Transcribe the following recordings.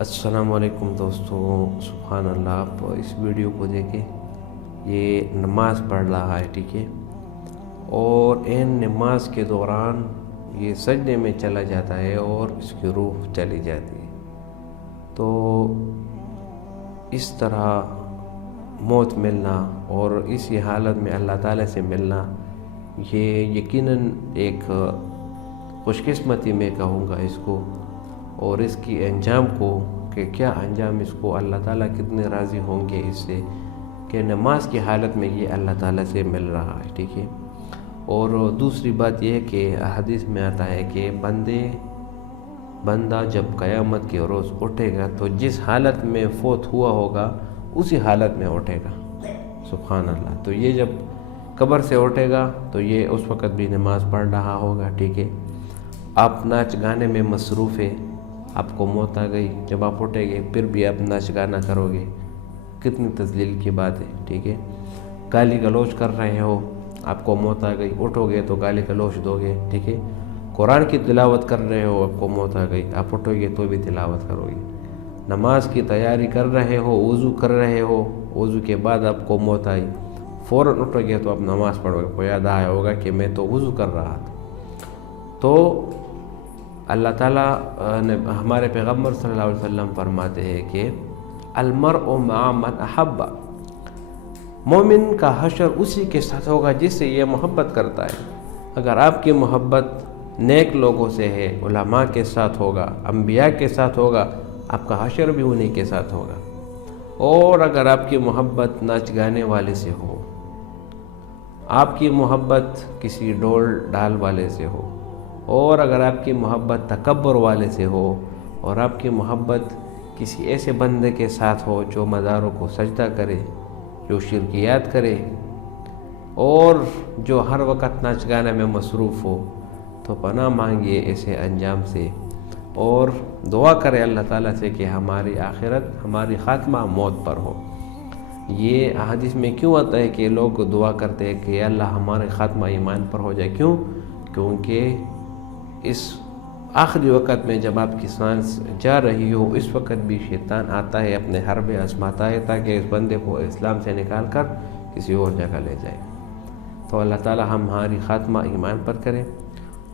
السلام علیکم دوستوں، سبحان اللہ۔ آپ اس ویڈیو کو دیکھیں، یہ نماز پڑھ رہا ہے، ٹھیک ہے، اور این نماز کے دوران یہ سجدے میں چلا جاتا ہے اور اس کی روح چلی جاتی ہے۔ تو اس طرح موت ملنا اور اسی حالت میں اللہ تعالیٰ سے ملنا، یہ یقیناً ایک خوش قسمتی میں کہوں گا اس کو، اور اس کی انجام کو کہ کیا انجام اس کو، اللہ تعالیٰ کتنے راضی ہوں گے اس سے کہ نماز کی حالت میں یہ اللہ تعالیٰ سے مل رہا ہے، ٹھیک ہے۔ اور دوسری بات یہ ہے کہ حدیث میں آتا ہے کہ بندہ جب قیامت کے روز اٹھے گا تو جس حالت میں فوت ہوا ہوگا اسی حالت میں اٹھے گا، سبحان اللہ۔ تو یہ جب قبر سے اٹھے گا تو یہ اس وقت بھی نماز پڑھ رہا ہوگا، ٹھیک ہے۔ آپ ناچ گانے میں مصروف ہے، آپ کو موت آ گئی، جب آپ اٹھے گے پھر بھی آپ ناچ گانا کرو گے، کتنی تذلیل کی بات ہے، ٹھیک ہے۔ گالی گلوچ کر رہے ہو، آپ کو موت آ گئی، اٹھو گے تو گالی گلوچ دو گے، ٹھیک ہے۔ قرآن کی تلاوت کر رہے ہو، آپ کو موت آ گئی، آپ اٹھو گے تو بھی تلاوت کرو گے۔ نماز کی تیاری کر رہے ہو، وضو کر رہے ہو، وضو کے بعد آپ کو موت آئی، فوراً اٹھو گے تو آپ نماز پڑھو گے، کو یاد آیا ہوگا کہ میں تو وضو کر رہا تھا۔ تو اللہ تعالیٰ نے، ہمارے پیغمبر صلی اللہ علیہ وسلم فرماتے ہیں کہ المرء مع من احب، مومن کا حشر اسی کے ساتھ ہوگا جس سے یہ محبت کرتا ہے۔ اگر آپ کی محبت نیک لوگوں سے ہے، علماء کے ساتھ ہوگا، انبیاء کے ساتھ ہوگا، آپ کا حشر بھی انہی کے ساتھ ہوگا۔ اور اگر آپ کی محبت ناچ گانے والے سے ہو، آپ کی محبت کسی ڈول ڈال والے سے ہو، اور اگر آپ کی محبت تکبر والے سے ہو، اور آپ کی محبت کسی ایسے بندے کے ساتھ ہو جو مزاروں کو سجدہ کرے، جو شرکیات کرے، اور جو ہر وقت ناچ گانے میں مصروف ہو، تو پناہ مانگیے ایسے انجام سے، اور دعا کرے اللہ تعالیٰ سے کہ ہماری آخرت، ہماری خاتمہ موت پر ہو۔ یہ حدیث میں کیوں آتا ہے کہ لوگ دعا کرتے ہیں کہ اللہ ہمارے خاتمہ ایمان پر ہو جائے؟ کیوں؟ کیونکہ اس آخری وقت میں جب آپ کی سانس جا رہی ہو، اس وقت بھی شیطان آتا ہے، اپنے حربے آزماتا ہے تاکہ اس بندے کو اسلام سے نکال کر کسی اور جگہ لے جائے۔ تو اللہ تعالیٰ ہماری خاتمہ ایمان پر کرے،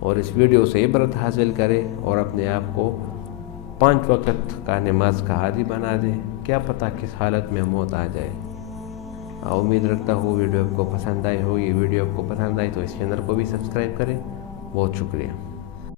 اور اس ویڈیو سے عبرت حاصل کرے، اور اپنے آپ کو 5 وقت کا نماز کا عادی بنا دے، کیا پتہ کس حالت میں موت آ جائے۔ امید رکھتا ہوں ویڈیو آپ کو پسند آئی ہوگی۔ ویڈیو آپ کو پسند آئی تو اس چینل کو بھی سبسکرائب کریں۔ بہت شکریہ۔